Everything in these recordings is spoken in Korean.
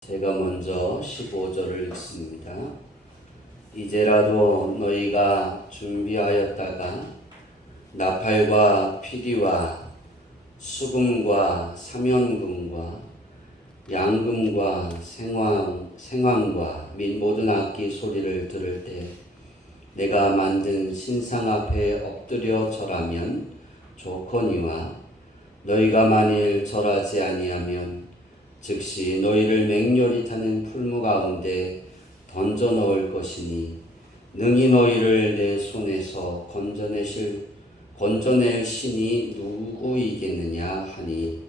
제가 먼저 15절을 읽습니다. 이제라도 너희가 준비하였다가 나팔과 피리와 수금과 사면금과 양금과 생황과 및 모든 악기 소리를 들을 때 내가 만든 신상 앞에 엎드려 절하면 좋거니와 너희가 만일 절하지 아니하면 즉시 너희를 맹렬히 타는 풀무 가운데 던져 넣을 것이니 능히 너희를 내 손에서 건져낼 신이 누구이겠느냐 하니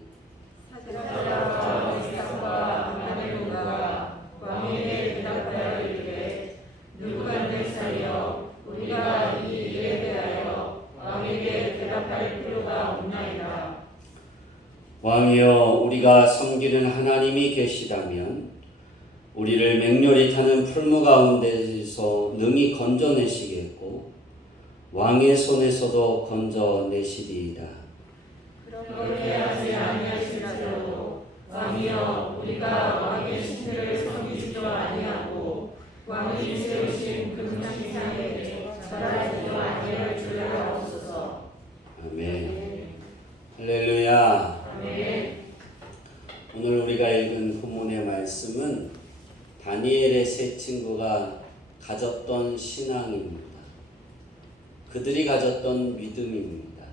사드락과 메삭과 아벤노가 왕에게 대답하여 이르되 느부갓네살이여 우리가 이 일에 대하여 왕에게 대답할 필요가 없나이다. 왕이여 우리가 섬기는 하나님이 계시다면 우리를 맹렬히 타는 풀무 가운데서 능히 건져내시겠고 왕의 손에서도 건져내시리이다. 그렇게 하지 아니하실지라도 왕이여 우리가 왕의 신들을 섬기지도 아니하고 왕이 세우신 금상상에 절하지도 아니할 줄 알옵소서. 아멘. 할렐루야. 오늘 우리가 읽은 본문의 말씀은 다니엘의 세 친구가 가졌던 신앙입니다. 그들이 가졌던 믿음입니다.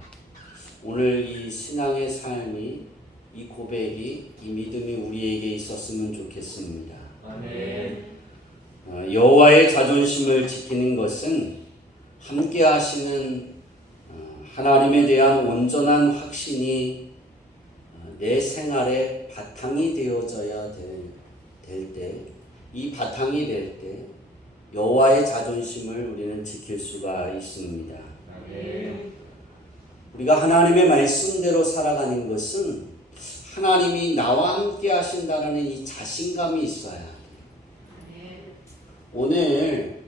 오늘 이 신앙의 삶이, 이 고백이, 이 믿음이 우리에게 있었으면 좋겠습니다. 아멘. 여호와의 자존심을 지키는 것은 함께 하시는 하나님에 대한 온전한 확신이 내 생활의 바탕이 되어져야 될 때, 이 바탕이 될 때 여호와의 자존심을 우리는 지킬 수가 있습니다. 아멘. 우리가 하나님의 말씀대로 살아가는 것은 하나님이 나와 함께 하신다는 이 자신감이 있어야 해요. 오늘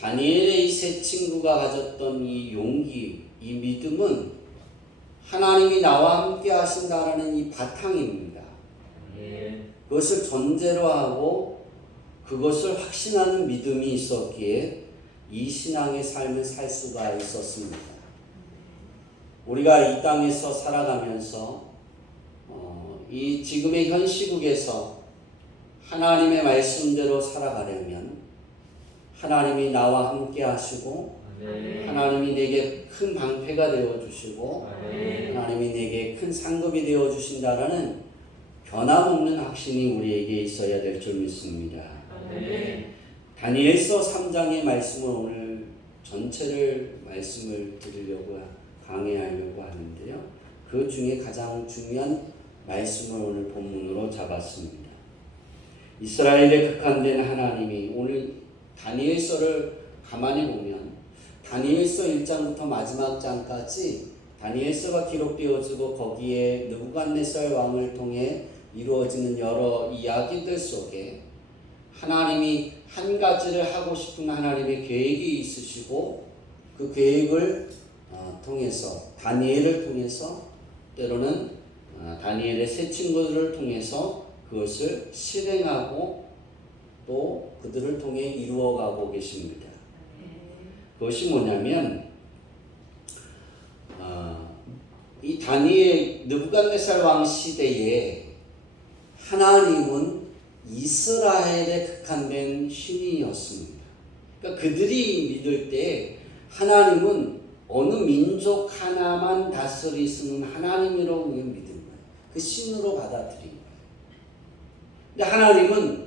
다니엘의 이 세 친구가 가졌던 이 용기, 이 믿음은 하나님이 나와 함께 하신다는 이 바탕입니다. 그것을 전제로 하고 그것을 확신하는 믿음이 있었기에 이 신앙의 삶을 살 수가 있었습니다. 우리가 이 땅에서 살아가면서 이 지금의 현 시국에서 하나님의 말씀대로 살아가려면 하나님이 나와 함께 하시고 하나님이 내게 큰 방패가 되어주시고 하나님이 내게 큰 상급이 되어주신다라는 변함없는 확신이 우리에게 있어야 될 줄 믿습니다. 다니엘서 3장의 말씀을 오늘 전체를 말씀을 드리려고 강의하려고 하는데요. 그 중에 가장 중요한 말씀을 오늘 본문으로 잡았습니다. 이스라엘에 극한된 하나님이 오늘 다니엘서를 가만히 보면 다니엘서 1장부터 마지막 장까지 다니엘서가 기록되어지고 거기에 느부갓네살 왕을 통해 이루어지는 여러 이야기들 속에 하나님이 한 가지를 하고 싶은 하나님의 계획이 있으시고 그 계획을 통해서 다니엘을 통해서 때로는 다니엘의 세 친구들을 통해서 그것을 실행하고 또 그들을 통해 이루어가고 계십니다. 그것이 뭐냐면 이 다니엘 느부갓네살 왕 시대에 하나님은 이스라엘에 극한된 신이었습니다. 그러니까 그들이 믿을 때 하나님은 어느 민족 하나만 다스리시는 하나님이라고 믿는 거예요. 그 신으로 받아들인 거예요. 근데 하나님은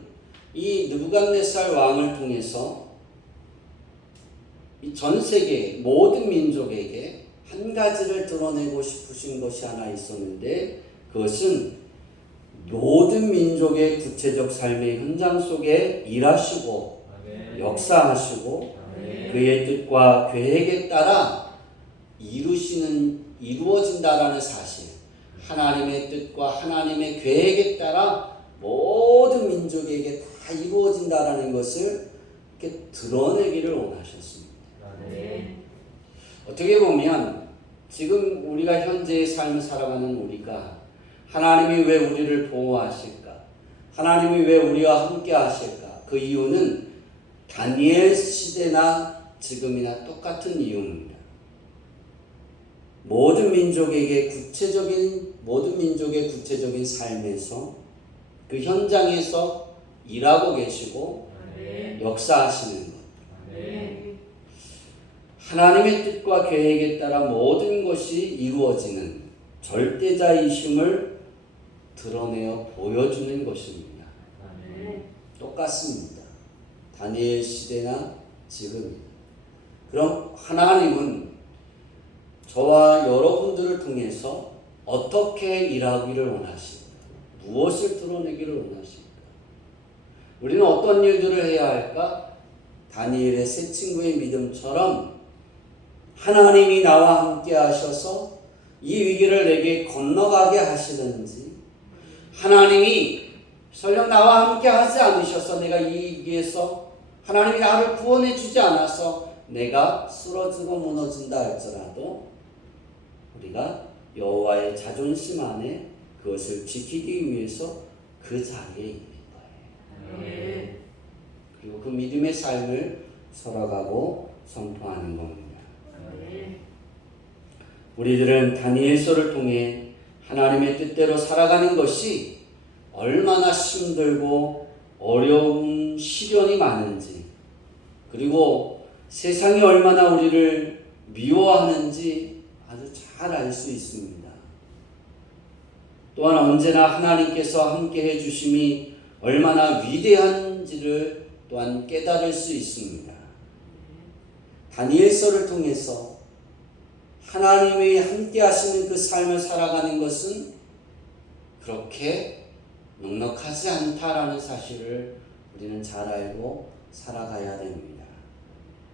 이 느부갓네살 왕을 통해서 이 전 세계 모든 민족에게 한 가지를 드러내고 싶으신 것이 하나 있었는데 그것은 모든 민족의 구체적 삶의 현장 속에 일하시고 역사하시고 그의 뜻과 계획에 따라 이루어진다라는 사실, 하나님의 뜻과 하나님의 계획에 따라 모든 민족에게 다 이루어진다라는 것을 이렇게 드러내기를 원하셨습니다. 어떻게 보면 지금 우리가 현재의 삶을 살아가는 우리가 하나님이 왜 우리를 보호하실까? 하나님이 왜 우리와 함께 하실까? 그 이유는 다니엘 시대나 지금이나 똑같은 이유입니다. 모든 민족의 구체적인 삶에서 그 현장에서 일하고 계시고 역사하시는 것. 하나님의 뜻과 계획에 따라 모든 것이 이루어지는 절대자이심을 드러내어 보여주는 것입니다. 똑같습니다. 다니엘 시대나 지금이나. 그럼 하나님은 저와 여러분들을 통해서 어떻게 일하기를 원하십니까? 무엇을 드러내기를 원하십니까? 우리는 어떤 일들을 해야 할까? 다니엘의 세 친구의 믿음처럼 하나님이 나와 함께 하셔서 이 위기를 내게 건너가게 하시든지, 하나님이 설령 나와 함께 하지 않으셔서 내가 이 위기에서 하나님이 나를 구원해 주지 않아서 내가 쓰러지고 무너진다 할지라도 우리가 여호와의 자존심 안에 그것을 지키기 위해서 그 자리에 있는 거예요. 그리고 그 믿음의 삶을 살아가고 선포하는 겁니다. 우리들은 다니엘서를 통해 하나님의 뜻대로 살아가는 것이 얼마나 힘들고 어려운 시련이 많은지, 그리고 세상이 얼마나 우리를 미워하는지 아주 잘 알 수 있습니다. 또한 언제나 하나님께서 함께 해주심이 얼마나 위대한지를 또한 깨달을 수 있습니다. 다니엘서를 통해서 하나님이 함께 하시는 그 삶을 살아가는 것은 그렇게 넉넉하지 않다라는 사실을 우리는 잘 알고 살아가야 됩니다.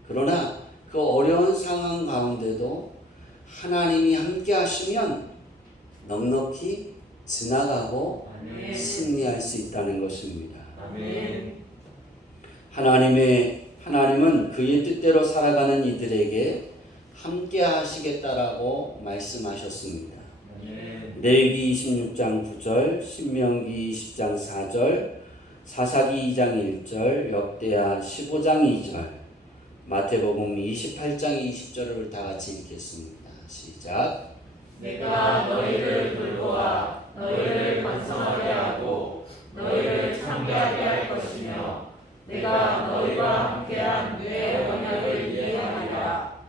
그러나 그 어려운 상황 가운데도 하나님이 함께 하시면 넉넉히 지나가고 승리할 수 있다는 것입니다. 하나님은 그의 뜻대로 살아가는 이들에게 함께 하시겠다라고 말씀하셨습니다. 레위기 26장 9절, 신명기 20장 4절, 사사기 2장 1절, 역대하 15장 2절, 마태복음 28장 20절을 다 같이 읽겠습니다. 시작. 내가 너희를 돌보아 너희를 번성하게 하고 너희를 창대하게 할 것이며 내가 너희와 함께한 내 언약을 이행하리라.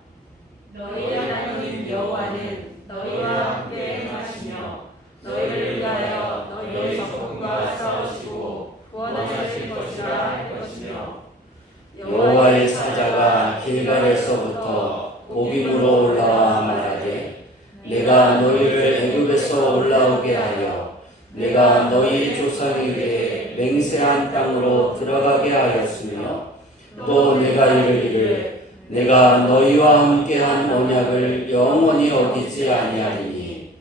너희 하나님 여호와는 너희와 함께 행하시며 너희를 위하여 너희 적군과 싸우시고 구원하실 것이라 할 것이며 여호와의 사자가 길갈에서부터 복임으로 올라와 말하되 내가 너희를 애굽에서 올라오게 하여 내가 너희 조상에게 맹세한 땅으로 들어가게 하였으며 또 내가 이르기를 내가 너희와 함께한 언약을 영원히 어기지 아니하리니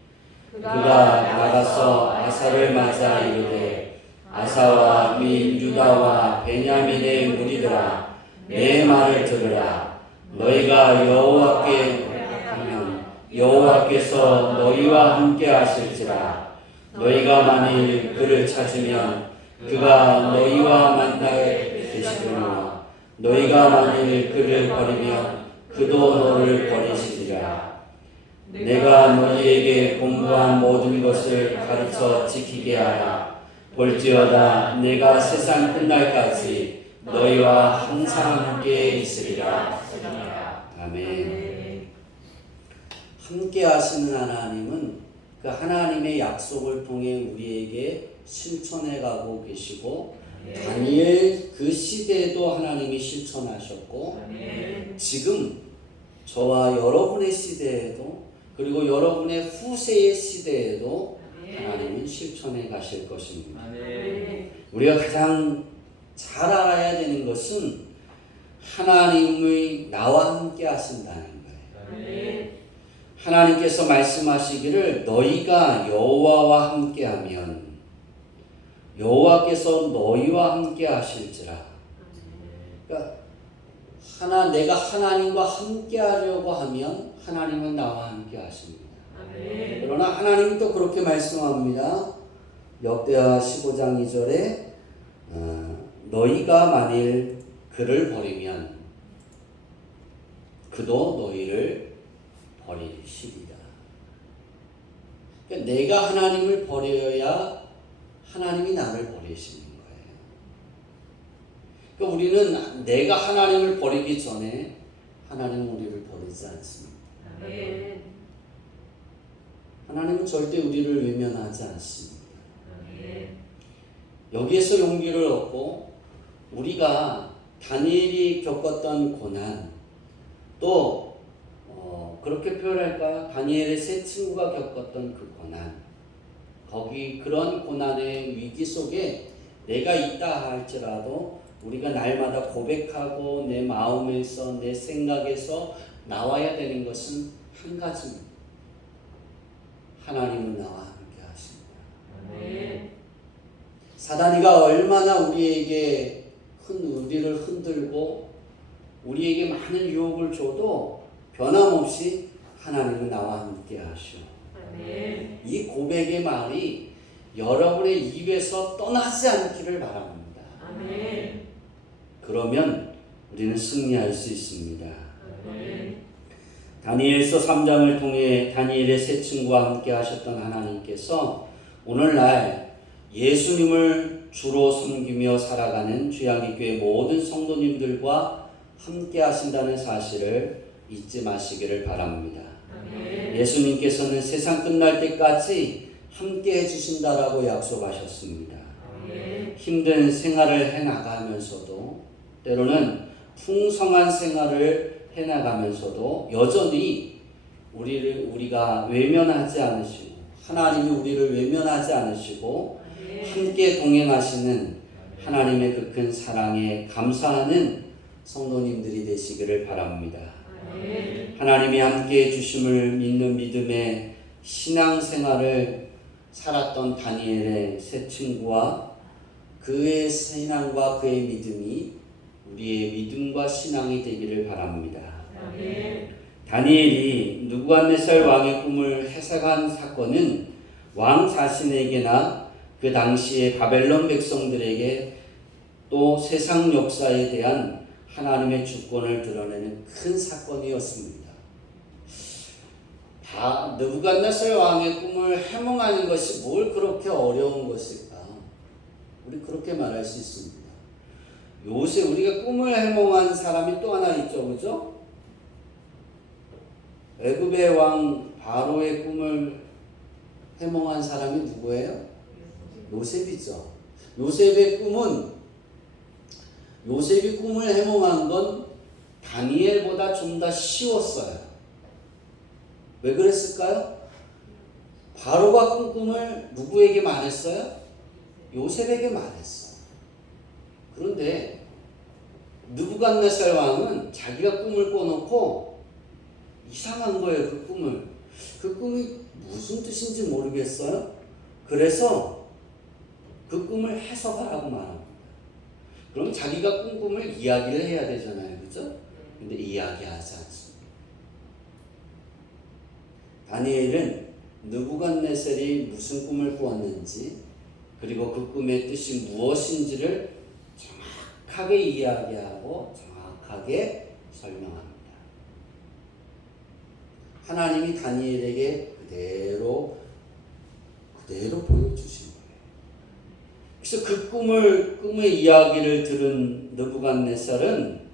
그가 나가서 아사를 맞아 이르되 아사와 및 유다와 베냐민의 무리들아 내 말을 들으라. 너희가 여호와께 하면 여호와께서 너희와 함께 하실지라. 너희가 만일 그를 찾으면 그가 너희와 만나게 되시려나 너희가 만일 그를 버리면 그도 너를 버리시리라. 내가 너희에게 공부한 모든 것을 가르쳐 지키게 하라. 볼지어다 내가 세상 끝날까지 너희와 항상 함께 있으리라. 아멘. 함께 하시는 하나님은 그 하나님의 약속을 통해 우리에게 실천해 가고 계시고 다니엘 그 시대에도 하나님이 실천하셨고 지금 저와 여러분의 시대에도 그리고 여러분의 후세의 시대에도 하나님은 실천해 가실 것입니다. 우리가 가장 잘 알아야 되는 것은 하나님의 나와 함께 하신다는 거예요. 하나님께서 말씀하시기를 너희가 여호와와 함께하면 여호와께서 너희와 함께 하실지라. 그러니까 내가 하나님과 함께 하려고 하면 하나님은 나와 함께 하십니다. 그러나 하나님이 또 그렇게 말씀합니다. 역대하 15장 2절에 너희가 만일 그를 버리면 그도 너희를 버리시리라. 그러니까 내가 하나님을 버려야 하나님이 나를 버리시는 거예요. 그러니까 우리는 내가 하나님을 버리기 전에 하나님은 우리를 버리지 않습니다. 아멘. 하나님은 절대 우리를 외면하지 않습니다. 아멘. 여기에서 용기를 얻고 우리가 다니엘이 겪었던 고난, 또 그렇게 표현할까요? 다니엘의 세 친구가 겪었던 그 고난, 거기 그런 고난의 위기 속에 내가 있다 할지라도 우리가 날마다 고백하고 내 마음에서 내 생각에서 나와야 되는 것은 한 가지입니다. 하나님은 나와 함께 하십니다. 아멘. 사단이가 얼마나 우리를 흔들고 우리에게 많은 유혹을 줘도 변함없이 하나님은 나와 함께 하시오. 아멘. 이 고백의 말이 여러분의 입에서 떠나지 않기를 바랍니다. 아멘. 그러면 우리는 승리할 수 있습니다. 아멘. 다니엘서 3장을 통해 다니엘의 세 친구와 함께 하셨던 하나님께서 오늘날 예수님을 주로 섬기며 살아가는 주양기교회 모든 성도님들과 함께 하신다는 사실을 잊지 마시기를 바랍니다. 아멘. 예수님께서는 세상 끝날 때까지 함께 해주신다라고 약속하셨습니다. 아멘. 힘든 생활을 해나가면서도 때로는 풍성한 생활을 해나가면서도 여전히 우리가 외면하지 않으시고 하나님이 우리를 외면하지 않으시고 함께 동행하시는 하나님의 그 큰 사랑에 감사하는 성도님들이 되시기를 바랍니다. 아멘. 하나님이 함께 해주심을 믿는 믿음의 신앙생활을 살았던 다니엘의 세 친구와 그의 신앙과 그의 믿음이 우리의 믿음과 신앙이 되기를 바랍니다. 아멘. 다니엘이 느부갓네살 왕의 꿈을 해석한 사건은 왕 자신에게나 그 당시의 바벨론 백성들에게 또 세상 역사에 대한 하나님의 주권을 드러내는 큰 사건이었습니다. 느부갓네살 왕의 꿈을 해몽하는 것이 뭘 그렇게 어려운 것일까? 우리 그렇게 말할 수 있습니다. 요새 우리가 꿈을 해몽한 사람이 또 하나 있죠, 그죠? 애굽의 왕 바로의 꿈을 해몽한 사람이 누구예요? 요셉이죠. 요셉이 꿈을 해몽한 건 다니엘보다 좀 더 쉬웠어요. 왜 그랬을까요? 바로가 꾼 꿈을 누구에게 말했어요? 요셉에게 말했어. 그런데 느부갓네살 왕은 자기가 꿈을 꿔놓고 이상한 거예요. 그 꿈이 무슨 뜻인지 모르겠어요. 그래서 그 꿈을 해석하라고 말합니다. 그럼 자기가 꾼 꿈을 이야기를 해야 되잖아요. 그죠? 근데 이야기하지 않습니다. 다니엘은 느부갓네살이 무슨 꿈을 꾸었는지 그리고 그 꿈의 뜻이 무엇인지를 정확하게 이야기하고 정확하게 설명합니다. 하나님이 다니엘에게 그대로 보여주신 거예요. 그래서 그 꿈의 이야기를 들은 느부갓네살은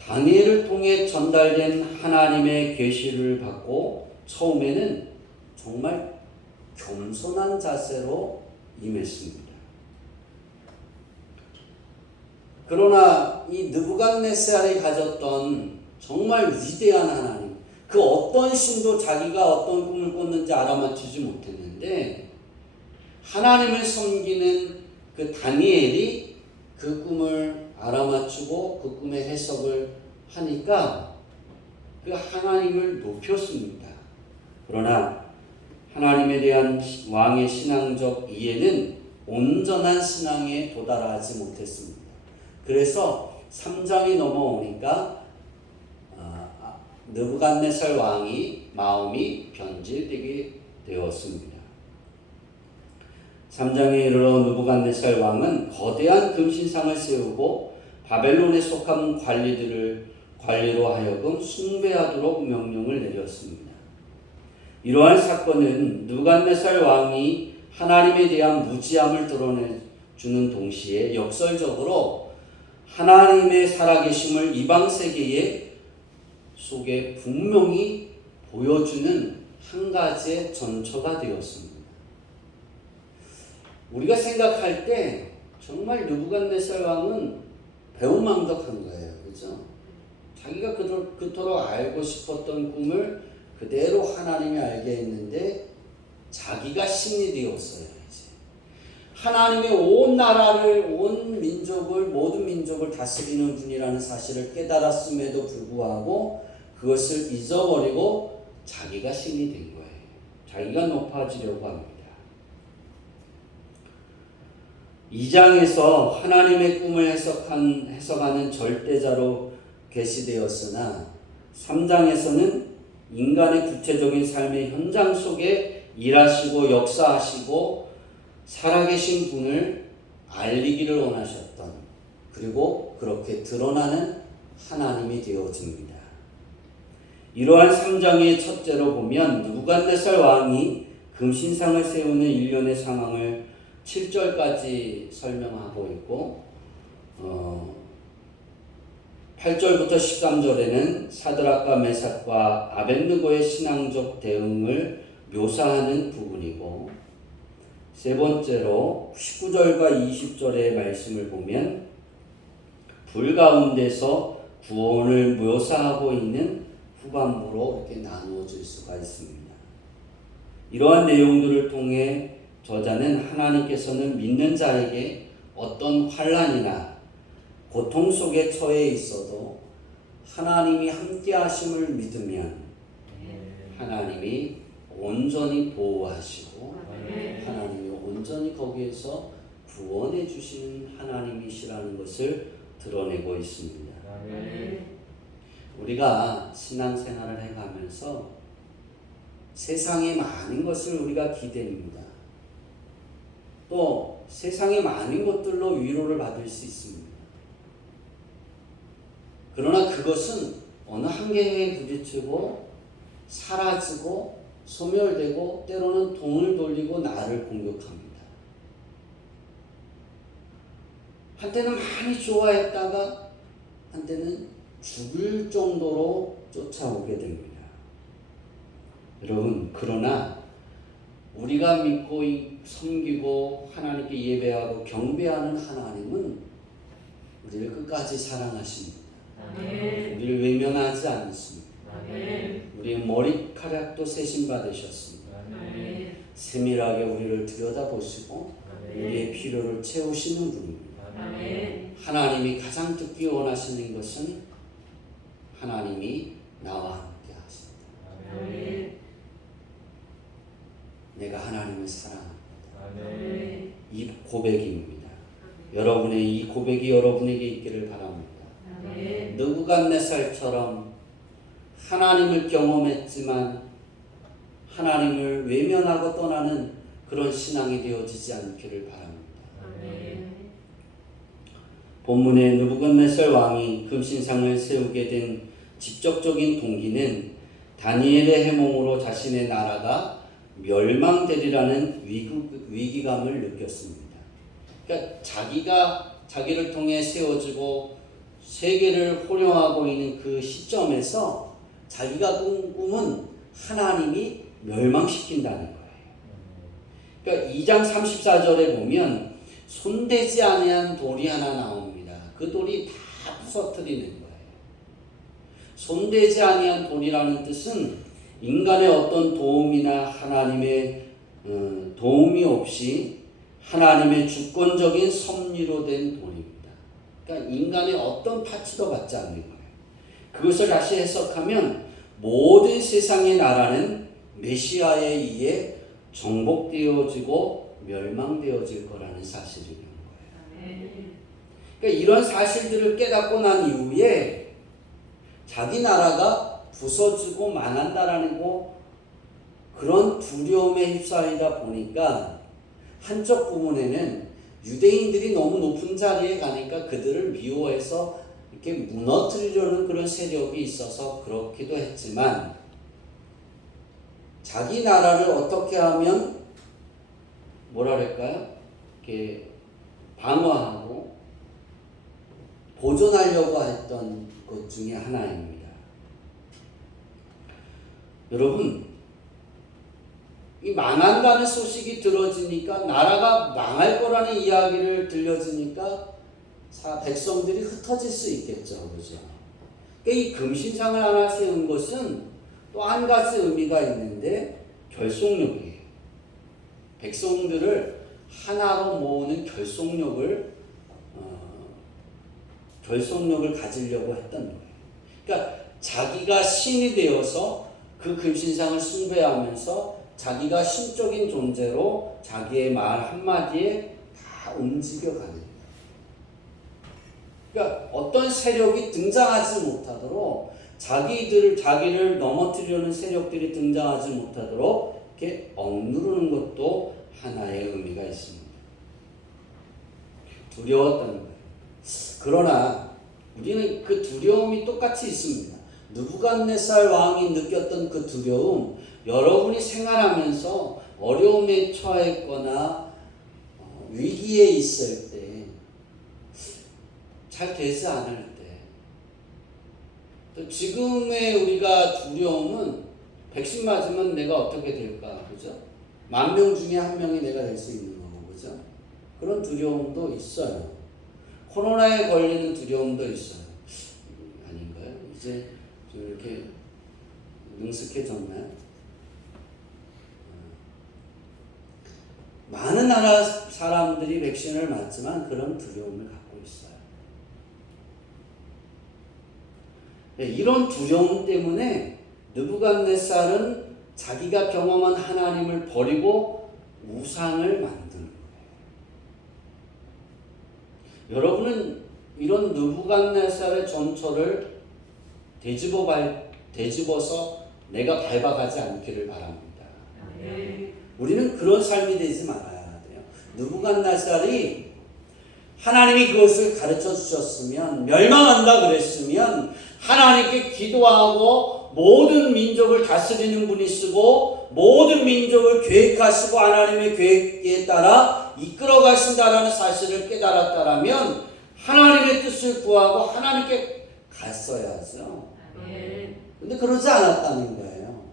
다니엘을 통해 전달된 하나님의 계시를 받고 처음에는 정말 겸손한 자세로 임했습니다. 그러나 이 느부갓네살이 가졌던 정말 위대한 하나님, 그 어떤 신도 자기가 어떤 꿈을 꿨는지 알아맞히지 못했는데 하나님을 섬기는 그 다니엘이 그 꿈을 알아맞추고 그 꿈의 해석을 하니까 그 하나님을 높였습니다. 그러나 하나님에 대한 왕의 신앙적 이해는 온전한 신앙에 도달하지 못했습니다. 그래서 3장이 넘어오니까 느부갓네살 왕이 마음이 변질되게 되었습니다. 3장에 이르러 느부갓네살 왕은 거대한 금신상을 세우고 바벨론에 속한 관리로 하여금 숭배하도록 명령을 내렸습니다. 이러한 사건은 느부갓네살 왕이 하나님에 대한 무지함을 드러내주는 동시에 역설적으로 하나님의 살아계심을 이방 세계 속에 분명히 보여주는 한 가지의 전초가 되었습니다. 우리가 생각할 때 정말 느부갓네살 왕은 배은망덕한 거예요. 그죠? 자기가 그토록 알고 싶었던 꿈을 그대로 하나님이 알게 했는데 자기가 신이 되었어요. 이제 하나님의 온 나라를, 온 민족을, 모든 민족을 다스리는 분이라는 사실을 깨달았음에도 불구하고 그것을 잊어버리고 자기가 신이 된 거예요. 자기가 높아지려고 합니다. 2장에서 하나님의 꿈을 해석하는 절대자로 계시되었으나 3장에서는 인간의 구체적인 삶의 현장 속에 일하시고 역사하시고 살아계신 분을 알리기를 원하셨던, 그리고 그렇게 드러나는 하나님이 되어집니다. 이러한 3장의 첫째로 보면 느부갓네살 왕이 금신상을 세우는 일련의 상황을 7절까지 설명하고 있고 8절부터 13절에는 사드락과 메삭과 아벳느고의 신앙적 대응을 묘사하는 부분이고, 세 번째로 19절과 20절의 말씀을 보면 불 가운데서 구원을 묘사하고 있는 후반부로 이렇게 나누어질 수가 있습니다. 이러한 내용들을 통해 저자는 하나님께서는 믿는 자에게 어떤 환난이나 고통 속에 처해 있어도 하나님이 함께 하심을 믿으면 하나님이 온전히 보호하시고 하나님이 온전히 거기에서 구원해 주시는 하나님이시라는 것을 드러내고 있습니다. 우리가 신앙생활을 해가면서 세상의 많은 것을 우리가 기대합니다. 또 세상의 많은 것들로 위로를 받을 수 있습니다. 그러나 그것은 어느 한계에 부딪히고 사라지고 소멸되고 때로는 돈을 돌리고 나를 공격합니다. 한때는 많이 좋아했다가 한때는 죽을 정도로 쫓아오게 됩니다. 여러분, 그러나 우리가 믿고 섬기고 하나님께 예배하고 경배하는 하나님은 우리를 끝까지 사랑하십니다. 우리를 외면하지 않습니다. 우리의 머리카락도 세심받으셨습니다. 세밀하게 우리를 들여다보시고 우리의 필요를 채우시는 분입니다. 하나님이 가장 듣기 원하시는 것은 하나님이 나와 함께 하십니다. 내가 하나님을 사랑합니다. 이 고백입니다. 여러분의 이 고백이 여러분에게 있기를 바랍니다. 느부갓네살처럼 하나님을 경험했지만 하나님을 외면하고 떠나는 그런 신앙이 되어지지 않기를 바랍니다. 본문의 느부갓네살 왕이 금신상을 세우게 된 직접적인 동기는 다니엘의 해몽으로 자신의 나라가 멸망되리라는 위기감을 느꼈습니다. 그러니까 자기를 통해 세워지고 세계를 호령하고 있는 그 시점에서 자기가 꾼 꿈은 하나님이 멸망시킨다는 거예요. 그러니까 2장 34절에 보면 손대지 아니한 돌이 하나 나옵니다. 그 돌이 다 부서뜨리는 거예요. 손대지 아니한 돌이라는 뜻은 인간의 어떤 도움이나 하나님의 도움이 없이 하나님의 주권적인 섭리로 된 돌입니다. 그러니까 인간의 어떤 파츠도 받지 않는 거예요. 그것을 다시 해석하면 모든 세상의 나라는 메시아에 의해 정복되어지고 멸망되어질 거라는 사실이라는 거예요. 그러니까 이런 사실들을 깨닫고 난 이후에 자기 나라가 부서지고 망한다라는 그런 두려움에 휩싸이다 보니까 한쪽 부분에는 유대인들이 너무 높은 자리에 가니까 그들을 미워해서 이렇게 무너뜨리려는 그런 세력이 있어서 그렇기도 했지만, 자기 나라를 어떻게 하면 뭐라 그럴까요? 이렇게 방어하고 보존하려고 했던 것 중에 하나입니다. 여러분, 이 망한다는 소식이 들어지니까, 나라가 망할 거라는 이야기를 들려주니까 백성들이 흩어질 수 있겠죠. 그죠? 그러니까 이 금신상을 하나 세운 것은 또 한 가지 의미가 있는데 결속력이에요. 백성들을 하나로 모으는 결속력을 가지려고 했던 거예요. 그러니까 자기가 신이 되어서 그 금신상을 숭배하면서 자기가 신적인 존재로 자기의 말 한마디에 다 움직여가는 거예요. 그러니까 어떤 세력이 등장하지 못하도록, 자기를 넘어뜨리려는 세력들이 등장하지 못하도록 이렇게 억누르는 것도 하나의 의미가 있습니다. 두려웠다는 거예요. 그러나 우리는 그 두려움이 똑같이 있습니다. 느부갓네살 왕이 느꼈던 그 두려움, 여러분이 생활하면서 어려움에 처했거나 위기에 있을 때, 잘 되지 않을 때, 또 지금의 우리가 두려움은 백신 맞으면 내가 어떻게 될까, 그죠? 10,000명 중에 1명이 내가 될 수 있는 거고, 그죠? 그런 두려움도 있어요. 코로나에 걸리는 두려움도 있어요. 아닌가요? 이제 좀 이렇게 능숙해졌나요? 많은 나라 사람들이 백신을 맞지만 그런 두려움을 갖고 있어요. 이런 두려움 때문에 느부갓네살은 자기가 경험한 하나님을 버리고 우상을 만든 거예요. 여러분은 이런 느부갓네살의 전초를 되짚어서 내가 밟아가지 않기를 바랍니다. 우리는 그런 삶이 되지 말아야 돼요. 느부갓네살이 하나님이 그것을 가르쳐 주셨으면, 멸망한다 그랬으면 하나님께 기도하고 모든 민족을 다스리는 분이시고 모든 민족을 계획하시고 하나님의 계획에 따라 이끌어 가신다라는 사실을 깨달았다라면 하나님의 뜻을 구하고 하나님께 갔어야죠. 근데 그러지 않았다는 거예요.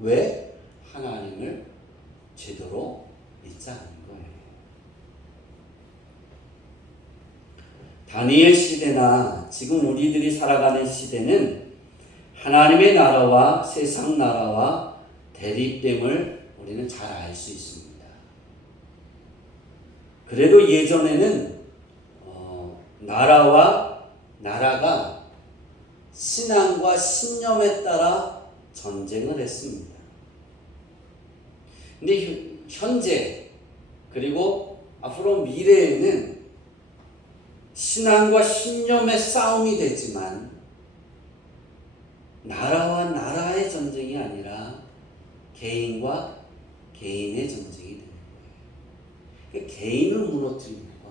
왜? 하나님을 제대로 믿지 않은 거예요. 다니엘 시대나 지금 우리들이 살아가는 시대는 하나님의 나라와 세상 나라와 대립됨을 우리는 잘 알 수 있습니다. 그래도 예전에는 나라가 신앙과 신념에 따라 전쟁을 했습니다. 근데 현재 그리고 앞으로 미래에는 신앙과 신념의 싸움이 되지만 나라와 나라의 전쟁이 아니라 개인과 개인의 전쟁이 되는 거예요. 그러니까 개인을 무너뜨리는 거.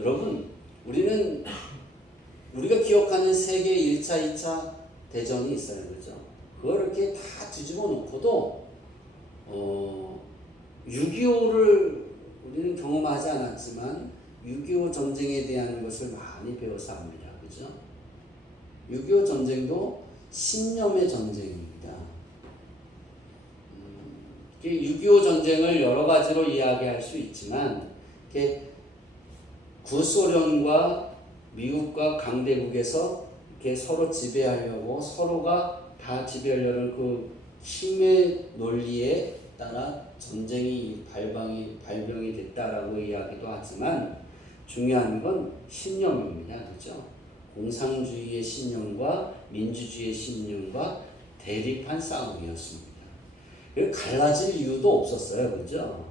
여러분, 우리가 기억하는 세계 1차, 2차 대전이 있어요. 그죠? 그걸 이렇게 다 뒤집어 놓고도 6.25를 우리는 경험하지 않았지만 6.25 전쟁에 대한 것을 많이 배워서 압니다. 그죠? 6.25 전쟁도 신념의 전쟁입니다. 6.25 전쟁을 여러 가지로 이야기할 수 있지만 구소련과 미국과 강대국에서 이렇게 서로 지배하려고, 서로가 다 지배하려는 그 힘의 논리에 따라 전쟁이 발병이 됐다라고 이야기도 하지만 중요한 건 신념입니다. 그죠? 공산주의의 신념과 민주주의의 신념과 대립한 싸움이었습니다. 갈라질 이유도 없었어요. 그죠?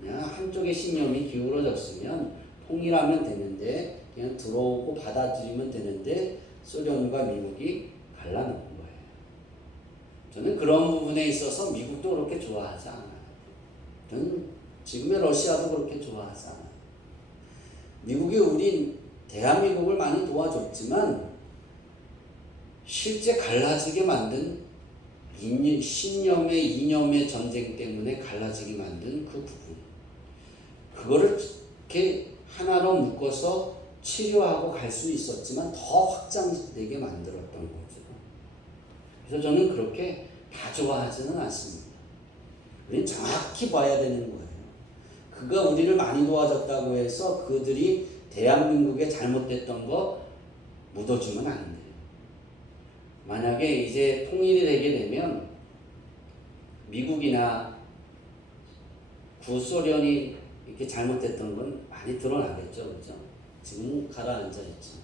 그냥 한쪽의 신념이 기울어졌으면 통일하면 되는데, 그냥 들어오고 받아들이면 되는데 소련과 미국이 갈라놓은 거예요. 저는 그런 부분에 있어서 미국도 그렇게 좋아하지 않아요. 저는 지금의 러시아도 그렇게 좋아하지 않아요. 미국이 우리 대한민국을 많이 도와줬지만 실제 갈라지게 만든 신념의 이념의 전쟁 때문에 갈라지게 만든 그 부분, 그거를 이렇게 하나로 묶어서 치료하고 갈 수 있었지만 더 확장되게 만들었던 거죠. 그래서 저는 그렇게 다 좋아하지는 않습니다. 우리는 정확히 봐야 되는 거예요. 그가 우리를 많이 도와줬다고 해서 그들이 대한민국에 잘못됐던 거 묻어주면 안 돼요. 만약에 이제 통일이 되게 되면 미국이나 구소련이 이렇게 잘못됐던 건 많이 드러나겠죠. 그렇죠? 지금 가라앉아 있잖아요.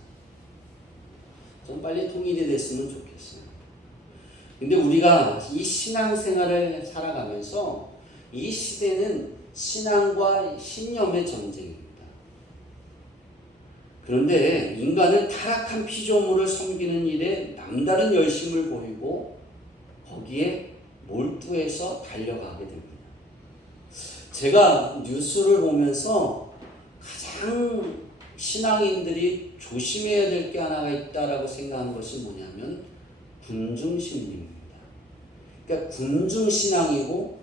좀 빨리 통일이 됐으면 좋겠어요. 근데 우리가 이 신앙생활을 살아가면서 이 시대는 신앙과 신념의 전쟁입니다. 그런데 인간은 타락한 피조물을 섬기는 일에 남다른 열심을 보이고 거기에 몰두해서 달려가게 됩니다. 제가 뉴스를 보면서 가장 신앙인들이 조심해야 될 게 하나가 있다라고 생각한 것이 뭐냐면 군중심리입니다. 그러니까 군중신앙이고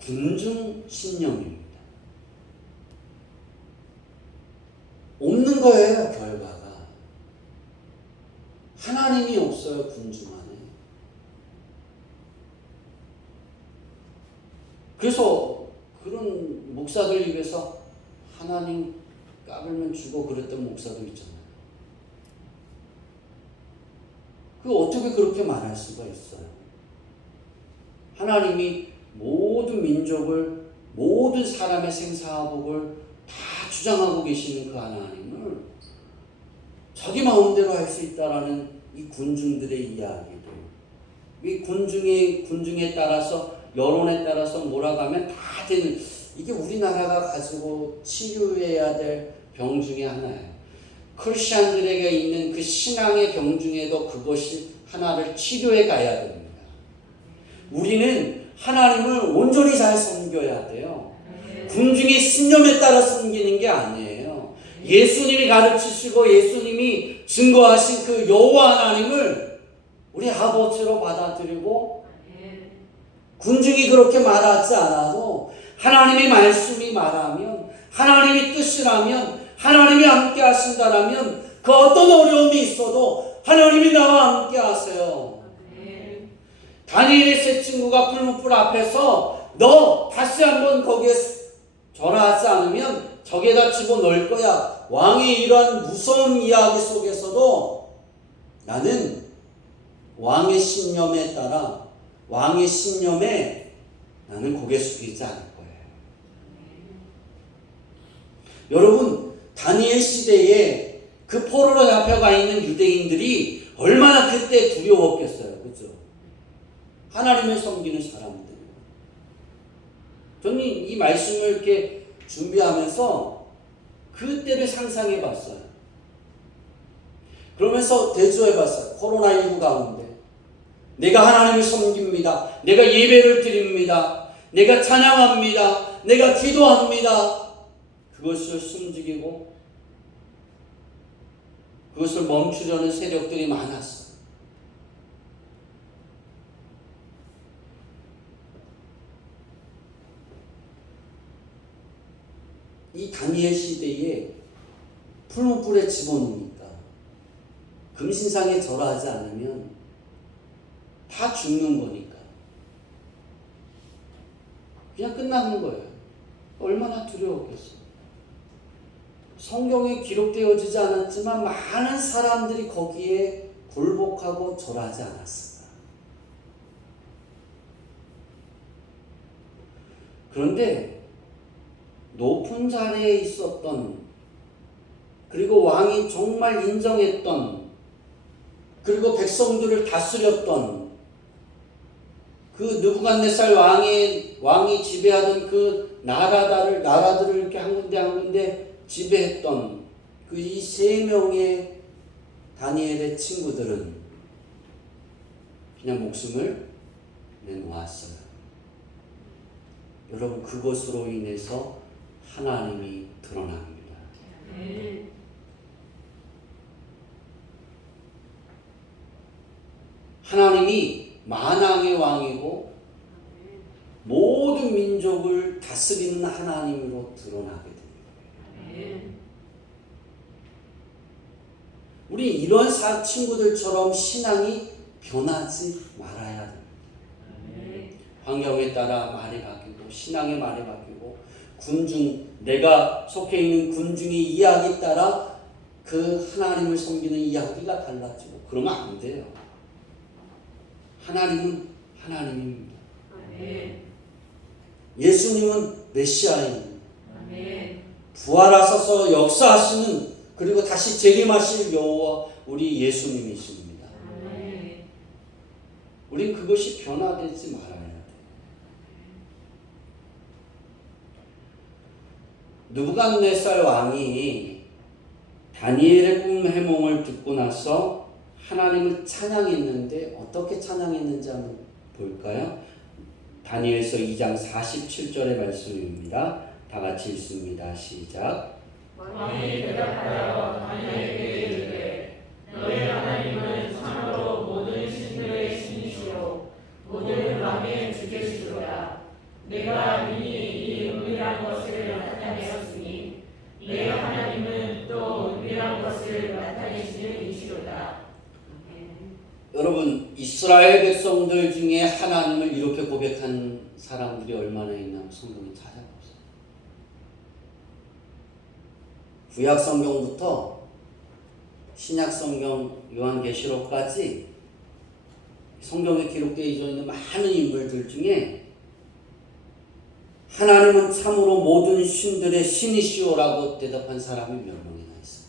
군중신념입니다. 없는 거예요, 결과가. 하나님이 없어요, 군중 안에. 그래서 그런 목사들 입에서 하나님 까불면 죽어 그랬던 목사도 있잖아요. 그 어떻게 그렇게 말할 수가 있어요? 하나님이 모든 민족을, 모든 사람의 생사화복을 다 주장하고 계시는 그 하나님을 자기 마음대로 할 수 있다라는 이 군중들의 이야기도, 이 군중에 따라서, 여론에 따라서 몰아가면 다 되는, 이게 우리나라가 가지고 치료해야 될 병 중에 하나예요. 크리스찬들에게 있는 그 신앙의 병 중에도 그것이 하나를 치료해 가야 됩니다. 우리는 하나님을 온전히 잘 섬겨야 돼요. 군중의 신념에 따라 섬기는 게 아니에요. 예수님이 가르치시고 예수님이 증거하신 그 여호와 하나님을 우리 아버지로 받아들이고, 군중이 그렇게 말하지 않아도 하나님의 말씀이 말하면, 하나님의 뜻이라면, 하나님이 함께 하신다라면 그 어떤 어려움이 있어도 하나님이 나와 함께 하세요. 다니엘의 세 친구가 풀무불 앞에서 너 다시 한번 거기에 절하지 않으면 적에다 집어넣을 거야. 왕의 이러한 무서운 이야기 속에서도 나는 왕의 신념에 따라, 왕의 신념에 나는 고개 숙이지 않을 거예요. 여러분, 다니엘 시대에 그 포로로 잡혀가 있는 유대인들이 얼마나 그때 두려웠겠어요. 그렇죠? 하나님을 섬기는 사람들. 저는 이 말씀을 이렇게 준비하면서 그때를 상상해 봤어요. 그러면서 대조해 봤어요. 코로나19 가운데 내가 하나님을 섬깁니다. 내가 예배를 드립니다. 내가 찬양합니다. 내가 기도합니다. 그것을 숨기고 그것을 멈추려는 세력들이 많았어요. 이 다니엘 시대에 풀무불에 집어넣으니까 금신상에 절하지 않으면 다 죽는 거니까 그냥 끝나는 거예요. 얼마나 두려웠겠어요. 성경에 기록되어지지 않았지만 많은 사람들이 거기에 굴복하고 절하지 않았습니다. 그런데 높은 자리에 있었던, 그리고 왕이 정말 인정했던, 그리고 백성들을 다스렸던 그 느부갓네살 왕이 지배하던 그 나라들을 이렇게 한 군데 지배했던 그 이 세 명의 다니엘의 친구들은 그냥 목숨을 내놓았어요. 여러분, 그것으로 인해서 하나님이 드러납니다. 아멘. 하나님이 만왕의 왕이고 모든 민족을 다스리는 하나님으로 드러나게 됩니다. 아멘. 우리 이런 친구들처럼 신앙이 변하지 말아야 됩니다. 아멘. 환경에 따라 말이 바뀌고 신앙의 말이 바뀌고 내가 속해 있는 군중의 이야기에 따라 그 하나님을 섬기는 이야기가 달라지고 그러면 안 돼요. 하나님은 하나님입니다. 아멘. 예수님은 메시아입니다. 아멘. 부활하셔서 역사하시는 그리고 다시 재림하실 여호와 우리 예수님이십니다. 아멘. 우린 그것이 변화되지 말아야 돼요. 느부갓네살 왕이 다니엘의 꿈 해몽을 듣고 나서 하나님을 찬양했는데 어떻게 찬양했는지 한번 볼까요? 다니엘서 2장 47절의 말씀입니다. 다 같이 읽습니다. 시작. 왕이 대답하여 다니엘에게 이르되 너희 하나님은 참으로 모든 신들의 신이시요 모든 왕의 주제시로다. 내가 이미 이 은밀한 것을 나타내었으니 내 하나님은 또 은밀한 것을 나타내시는 이시로다. 여러분 이스라엘 백성들 중에 하나님을 이렇게 고백한 사람들이 얼마나 있나 성경에 찾아보세요. 구약 성경부터 신약 성경 요한계시록까지 성경에 기록되어 있는 많은 인물들 중에 하나님은 참으로 모든 신들의 신이시오라고 대답한 사람이 몇 명이나 있어요.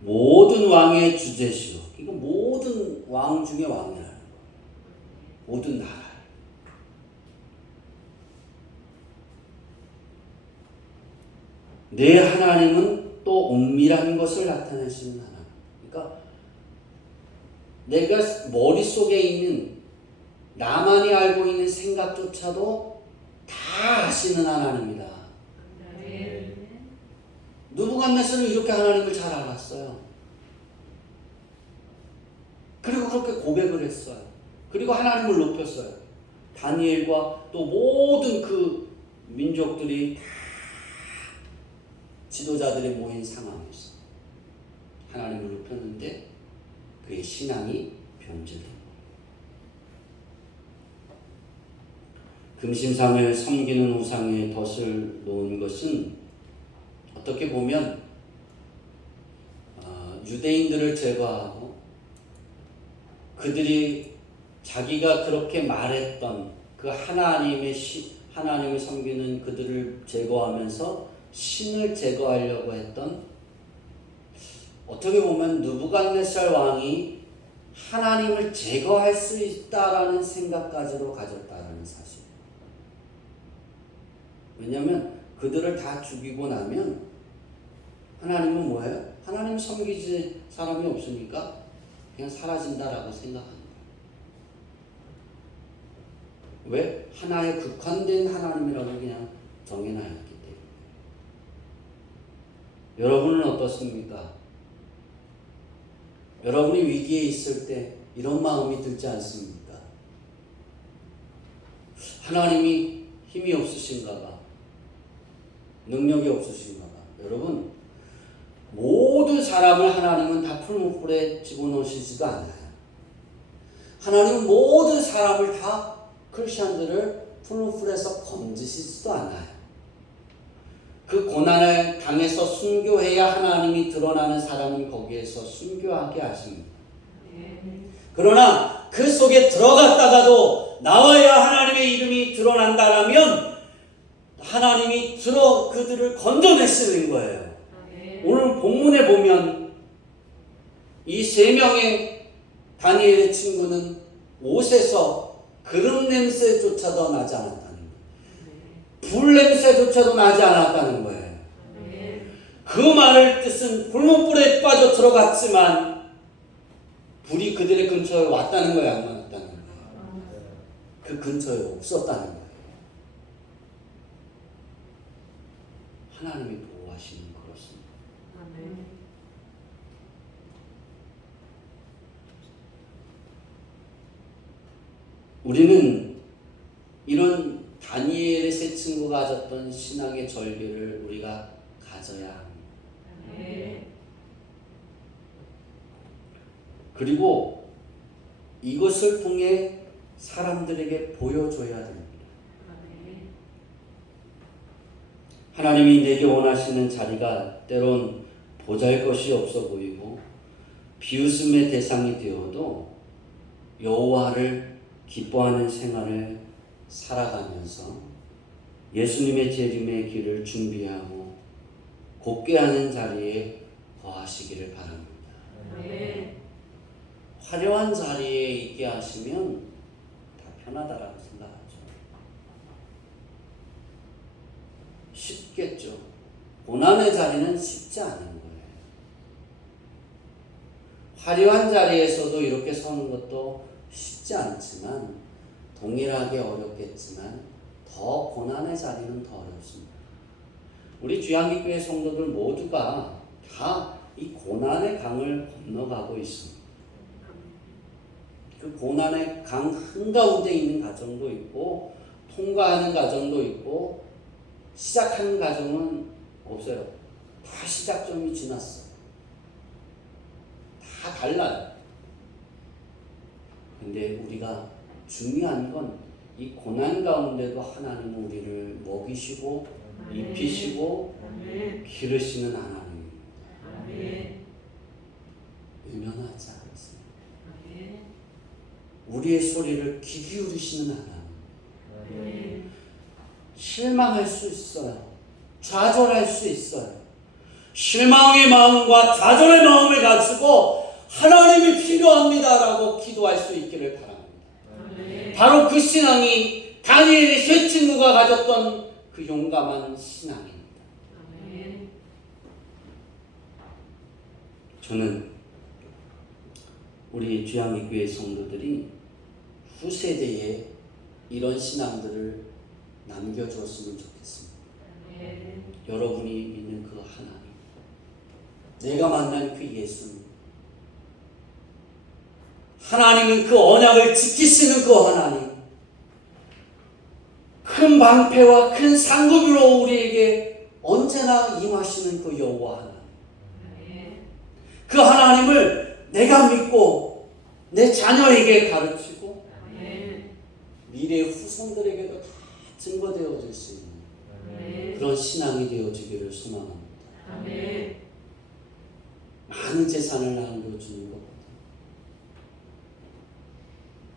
모든 왕의 주제시오. 이거 모든 왕 중에 왕이라는 거예요. 모든 나라. 내 하나님은 또 은밀한 것을 나타내시는 하나님. 그러니까 내가 머릿속에 있는 나만이 알고 있는 생각조차도 다 아시는 하나님이다. 아멘. 느부갓네살은 이렇게 하나님을 잘 알았어요. 그리고 그렇게 고백을 했어요. 그리고 하나님을 높였어요. 다니엘과 또 모든 그 민족들이 다 지도자들이 모인 상황에서 하나님을 높였는데 그의 신앙이 변질된 거예요. 금심상을 섬기는 우상에 덫을 놓은 것은 어떻게 보면 유대인들을 제거하고 그들이 자기가 그렇게 말했던 그 하나님을 섬기는 그들을 제거하면서 신을 제거하려고 했던 어떻게 보면 느부갓네살 왕이 하나님을 제거할 수 있다라는 생각까지도 가졌다라는 사실. 왜냐하면 그들을 다 죽이고 나면 하나님은 뭐예요? 하나님 섬기지 사람이 없으니까 그냥 사라진다라고 생각하는 거예요. 왜? 하나의 극한된 하나님이라고 그냥 정해놔였기 때문에. 여러분은 어떻습니까? 여러분이 위기에 있을 때 이런 마음이 들지 않습니까? 하나님이 힘이 없으신가 봐. 능력이 없으신가 봐. 여러분, 모든 사람을 하나님은 다 풀무불에 집어넣으시지도 않아요. 하나님은 모든 사람을 다 크리스천들을 풀무불에서 건지시지도 않아요. 그 고난을 당해서 순교해야 하나님이 드러나는 사람은 거기에서 순교하게 하십니다. 그러나 그 속에 들어갔다가도 나와야 하나님의 이름이 드러난다라면 하나님이 그들을 건져내시는 거예요. 오늘 본문에 보면 이 세 명의 다니엘의 친구는 옷에서 그릇 냄새조차도 나지 않았다는 거예요. 불 냄새조차도 나지 않았다는 거예요. 그 말의 뜻은 불못불에 빠져 들어갔지만 불이 그들의 근처에 왔다는 거예요, 안 왔다는 거예요. 그 근처에 없었다는 거예요. 하나님이 보호하시는 그렇습니다. 아멘. 우리는 이런 다니엘의 세 친구가 가졌던 신앙의 절개를 우리가 가져야 합니다. 아멘. 그리고 이것을 통해 사람들에게 보여줘야 됩니다. 아멘. 하나님이 내게 원하시는 자리가 때론 보잘것이 없어 보이고 비웃음의 대상이 되어도 여호와를 기뻐하는 생활을 살아가면서 예수님의 재림의 길을 준비하고 곧게 하는 자리에 거하시기를 바랍니다. 아멘. 화려한 자리에 있게 하시면 다 편하다라고 생각하죠. 쉽겠죠. 고난의 자리는 쉽지 않은 거예요. 화려한 자리에서도 이렇게 서는 것도 쉽지 않지만 동일하게 어렵겠지만 더 고난의 자리는 더 어렵습니다. 우리 주양기교회 성도들 모두가 다 이 고난의 강을 건너가고 있습니다. 그 고난의 강 한가운데 있는 가정도 있고 통과하는 가정도 있고 시작하는 가정은 없어요. 다 시작점이 지났어. 다 달라요. 근데 우리가 중요한 건 이 고난 가운데도 하나님은 우리를 먹이시고 입히시고 아멘. 기르시는 하나님입니다. 아멘. 외면하지 않습니다. 아멘. 우리의 소리를 귀 기울이시는 하나님. 아멘. 실망할 수 있어요. 좌절할 수 있어요. 실망의 마음과 좌절의 마음을 가지고 하나님이 필요합니다라고 기도할 수 있기를 바랍니다. 아멘. 바로 그 신앙이 다니엘의 세 친구가 가졌던 그 용감한 신앙입니다. 아멘. 저는 우리 주양기교회 성도들이 후세대에 이런 신앙들을 남겨주었으면 좋겠습니다. 아멘. 여러분이 믿는 그 하나님, 내가 만난 그 예수님, 하나님은 그 언약을 지키시는 그 하나님, 큰 방패와 큰 상급으로 우리에게 언제나 임하시는 그 여호와 하나님, 아멘. 그 하나님을 내가 믿고 내 자녀에게 가르치고 아멘. 미래 후손들에게도 다 증거되어질 수 있는 아멘. 그런 신앙이 되어지기를 소망합니다. 아멘. 많은 재산을 남겨주는 것보다,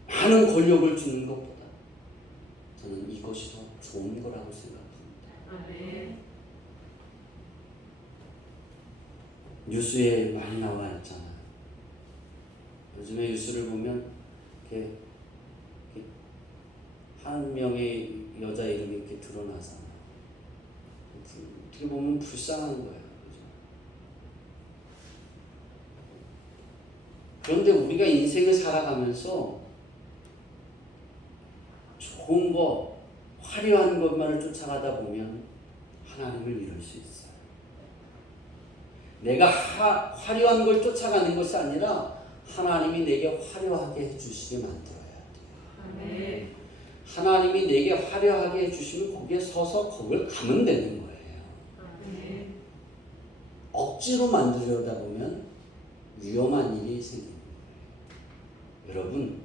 많은 권력을 주는 것보다 저는 이것이 더 좋은 거라고 생각합니다. 아멘. 뉴스에 많이 나와 있잖아요. 요즘에 뉴스를 보면 이렇게 한 명의 여자 이름이 이렇게 드러나잖아요. 어떻게 보면 불쌍한 거예요. 그죠? 그런데 우리가 인생을 살아가면서 좋은 거, 화려한 것만을 쫓아가다 보면 하나님을 잃을 수 있어요. 내가 화려한 걸 쫓아가는 것이 아니라 하나님이 내게 화려하게 해주시게 만들어야 돼요. 아멘. 하나님이 내게 화려하게 해주시면 거기에 서서 거기를 가면 되는 거예요. 아멘. 억지로 만들려다 보면 위험한 일이 생깁니다. 여러분,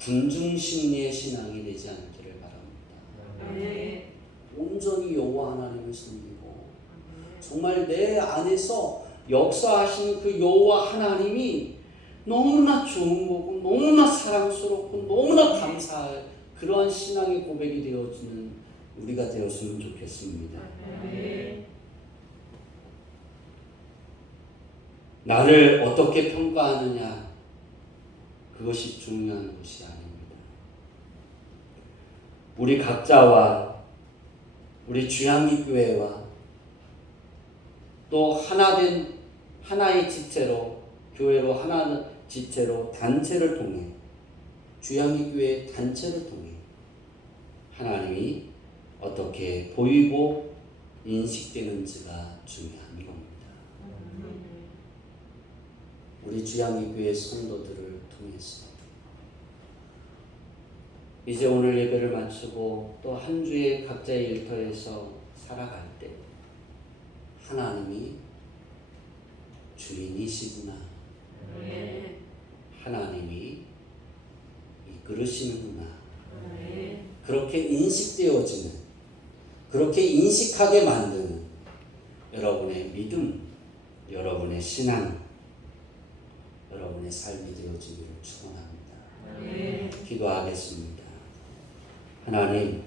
군중심리의 신앙이 되지 않기를 바랍니다. 아멘. 온전히 여호와 하나님을 섬기고 정말 내 안에서 역사하시는 그 여호와 하나님이 너무나 좋은 거고 너무나 사랑스럽고 너무나 감사할 그러한 신앙의 고백이 되어지는 우리가 되었으면 좋겠습니다. 아멘. 나를 어떻게 평가하느냐, 그것이 중요한 것이 아닙니다. 우리 각자와 우리 주양기교회와 또 하나된 하나의 지체로, 교회로 하나 지체로 단체를 통해 주양의교회 단체를 통해 하나님이 어떻게 보이고 인식되는지가 중요한 겁니다. 우리 주양의교회 성도들을 통해서 이제 오늘 예배를 마치고 또 한 주의 각자의 일터에서 살아갈 때 하나님이 주인이시구나, 하나님이 이끌으시는구나, 그렇게 인식되어지는, 그렇게 인식하게 만드는 여러분의 믿음, 여러분의 신앙, 여러분의 삶이 되어지기를 축원합니다. 기도하겠습니다. 하나님,